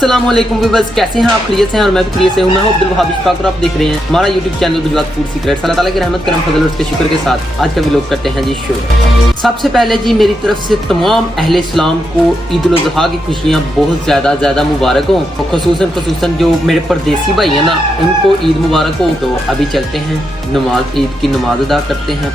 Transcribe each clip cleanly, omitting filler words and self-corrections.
अस्सलाम वालेकुम व्यूअर्स, कैसे हैं आप? खैरियत से हैं और मैं भी खैरियत से हूं। मैं हूं अब्दुल वहाब इशफाक और आप देख रहे हैं हमारा YouTube channel Gujarat food secrets. अल्लाह ताला की रहमत करम फजल और उसके शुक्र के साथ आज का व्लॉग करते हैं जी शुरू। सबसे पहले जी मेरी तरफ से तमाम अहले इस्लाम को ईद उल अज़हा की खुशियाँ बहुत ज़्यादा मुबारक हों। तो खसूसन जो मेरे परदेसी भाई हैं ना, उनको ईद मुबारक हो। तो अभी चलते हैं नमाज, ईद की नमाज अदा करते हैं।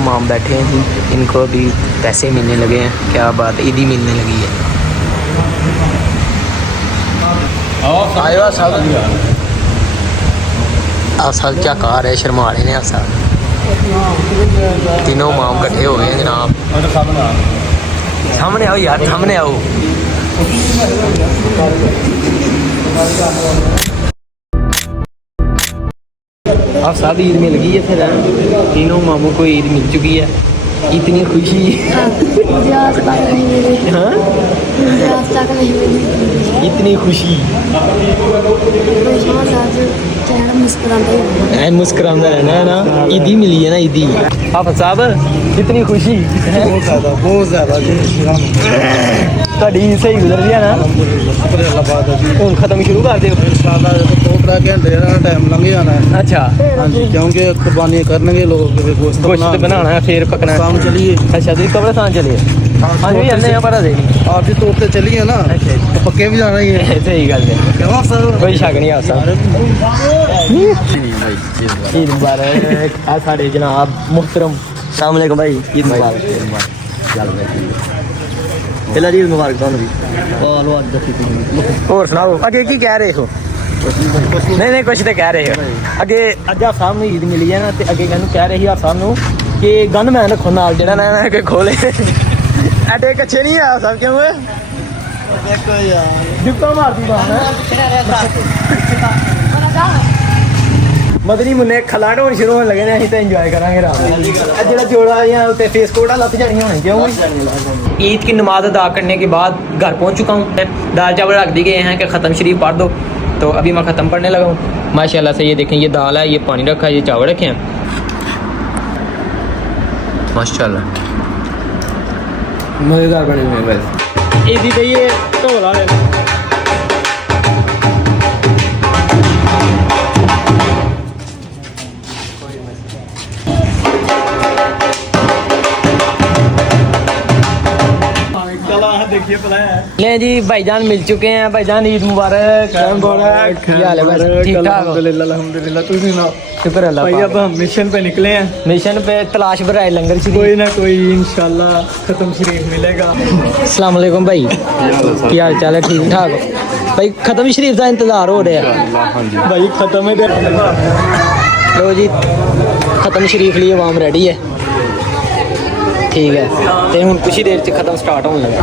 माम बैठे हैं जी, इनको अभी पैसे मिलने लगे हैं। क्या बात है, ईदी मिलने लगी है। असल क्या कार है, शर्मा रहे हैं असल। तीनों माम इकट्ठे हो गए हैं जनाब। सामने आओ यार, सामने आओ। अब शादी ईद मिल गई है, फिर तीनों मामों को ईद मिल चुकी है। इतनी खुशी। हाँ, इतनी खुशी। मुस्कुराता रहना है ना, ईदी मिली है ना, ईदी। आप साहब कितनी खुशी। बहुत ज़्यादा ਤੁਹਾਡੀ ਸਹੀ ਗੁਜ਼ਰ ਰਹੀ ਹੈ ਨਾ। ਹੁਣ ਖਤਮ ਸ਼ੁਰੂ ਕਰ ਦਿਓ इंशाल्लाह। तो 2 घंटे टाइम लंघ जाना है। अच्छा हाँ जी, क्योंकि कुर्बानी करने लोग गोश्त बनाना है, फिर पकना है। चलिए अच्छा जी, कब्रिस्तान चलिए। हाँ जी, अन्य पता दे आप जी तौर पर चलिए ना। अच्छा तो पक्के भी जाना ही है। सही गल है, कोई शक नहीं। आप ईद मुबारक। साढ़े जनाब मुहतरम अस्सलाम वालेकुम भाई, ईद मुबारक। पहला ईद मुबारक ਤੁਹਾਨੂੰ ਵੀ। ਹੋਰ ਸੁਣਾਓ ਅੱਗੇ ਕੀ ਕਹਿ ਰਹੇ ਹੋ? नहीं कुछ तो कह रहे हो अगे। अज आप साहब ईद मिली है ना, तो अगे कह रहे आप साहब कि गन मैन रखो नाल जेड़ा ना के खोले। एडे कच्चे नहीं है सब क्यों जुत्ता मारती मदनी मुन्ने खलाड़ होने शुरू होने लगे ने। तो इंजॉय करांगे रात जो जोड़ा या फेस कोट लत जानी होनी। क्यों ईद की नमाज अदा करने के बाद घर पहुंच चुका हूँ। दाल चावल रख दिए गए हैं कि ख़त्म शरीफ पढ़ दो। तो अभी मैं ख़त्म पढ़ने लगा हूँ माशाल्लाह से। ये देखें, ये दाल है, ये पानी रखा है, ये चावल रखे हैं माशाल्लाह, मज़ेदार बने हुए हैं। बस ईदी तो ये ढोला ले जी। भाईजान मिल चुके हैं। भाईजान ईद मुबारक। ठीक ठाक अल्हम्दुलिल्लाह। शुक्र अल्लाह भाई। अब हम मिशन पे निकले हैं, मिशन पे तलाश भराए लंगर की। कोई ना कोई इंशाल्लाह खत्म शरीफ मिलेगा। अस्सलाम वालेकुम भाई, क्या हाल चाल है? ठीक ठाक भाई। खत्म शरीफ का इंतजार हो रहा है भाई। खत्म है लो जी, खत्म शरीफ लिए आवाम रेडी है। ठीक है, तो हूँ कुछ ही देर से खत्म स्टार्ट होने लगा।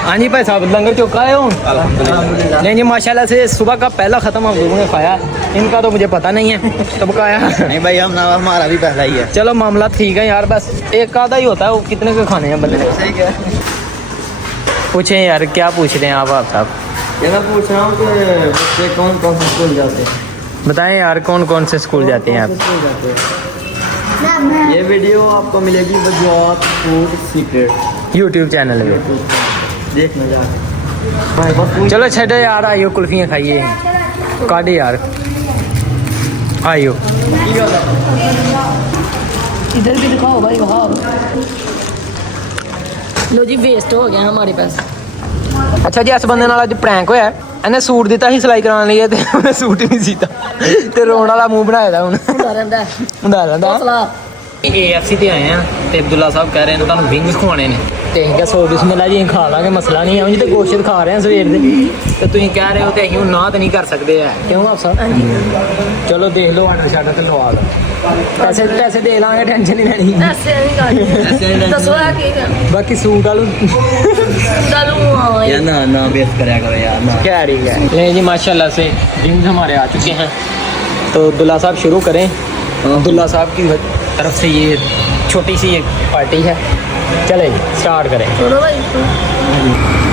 हाँ जी भाई साहब, लंगर चौका है हो? नहीं जी माशाल्लाह से सुबह का पहला ख़त्म हम लोगों ने खाया, इनका तो मुझे पता नहीं है कब का आया। नहीं भाई हम ना, हमारा भी पहला ही है। चलो मामला ठीक है यार, बस एक आधा ही होता है, वो कितने के खाने हैं बंदे ने। सही क्या? पूछें यार, क्या पूछ रहे हैं आप साहब? ये मैं पूछ रहा हूँ कि बच्चे कौन कौन से स्कूल जाते हैं? बताएं यार, कौन कौन से स्कूल जाते हैं आप? ये वीडियो आपको मिलेगी बजवात फूड सीक्रेट यूट्यूब चैनल पे। देखना जा। चलो छठे यार, आइयो कुल्फियाँ खाइए, काटे यार, आइयो। इधर भी दिखाओ भाई, वहाँ लो जी, वेस्ट हो गया हमारे पास। अच्छा जी, इस बंदे नाल अज प्रैंक होया, ਇਹਨੇ ਸੂਟ ਦਿੱਤਾ ਸੀ ਸਿਲਾਈ ਕਰਾਉਣ ਲਈ ਤੇ ਉਹਨੇ ਸੂਟ ਹੀ ਨਹੀਂ ਸੀਤਾ ਤੇ ਰੋਣ ਵਾਲਾ ਮੂੰਹ ਬਣਾਇਆ ਦਾ ਹੁਣ ਹੁੰਦਾ ਰਹਿੰਦਾ ਹੁੰਦਾ ਰਹਿੰਦਾ। ਹੌਸਲਾ। AFC ਤੇ ਆਏ ਆ ਤੇ ਅਬਦੁੱਲਾ ਸਾਹਿਬ ਕਹਿ ਰਹੇ ਨੇ ਤੁਹਾਨੂੰ ਵਿੰਗ ਖਵਾਉਣੇ ਨੇ ਤੇ ਅਸੀਂ ਕਿਹਾ ਸੋ ਬਿਸਮਿਲ੍ਲਾ ਜੀ ਖਾ ਲਾਂਗੇ, ਮਸਲਾ ਨਹੀਂ ਹੈ। ਉਂਝ ਤੇ ਗੋਸ਼ਤ ਖਾ ਰਹੇ ਆ ਸਵੇਰ ਦੇ, ਤੇ ਤੁਸੀਂ ਕਹਿ ਰਹੇ ਹੋ ਤੇ ਅਸੀਂ ਨਾ ਤੇ ਨਹੀਂ ਕਰ ਸਕਦੇ ਆ, ਕਿਉਂ ਆਪ ਸਾਹਿਬ? ਚਲੋ ਦੇਖ ਲਓ, ਆਟਾ ਛਾਟਾ ਤੇ ਲਵਾ ਲਓ, ਪੈਸੇ ਪੈਸੇ ਦੇ ਲਾਂਗੇ, ਟੈਨਸ਼ਨ ਨਹੀਂ ਲੈਣੀ। ਐਸੇ ਨਹੀਂ ਕਰਨੀ, ਦੱਸੋ ਆ ਕੀ ਹੈ? ਬਾਕੀ ਸੂਟ ਵਾਲੂ ਚਲੋ यार ना ना बेस कराया करो यार ना। क्या रही है। नहीं जी माशाल्लाह से ड्रिंक्स हमारे आ चुके हैं, तो अब्दुल्ला साहब शुरू करें। अब्दुल्ला साहब की तरफ से ये छोटी सी एक पार्टी है, चले स्टार्ट करें। छोड़ो भाई।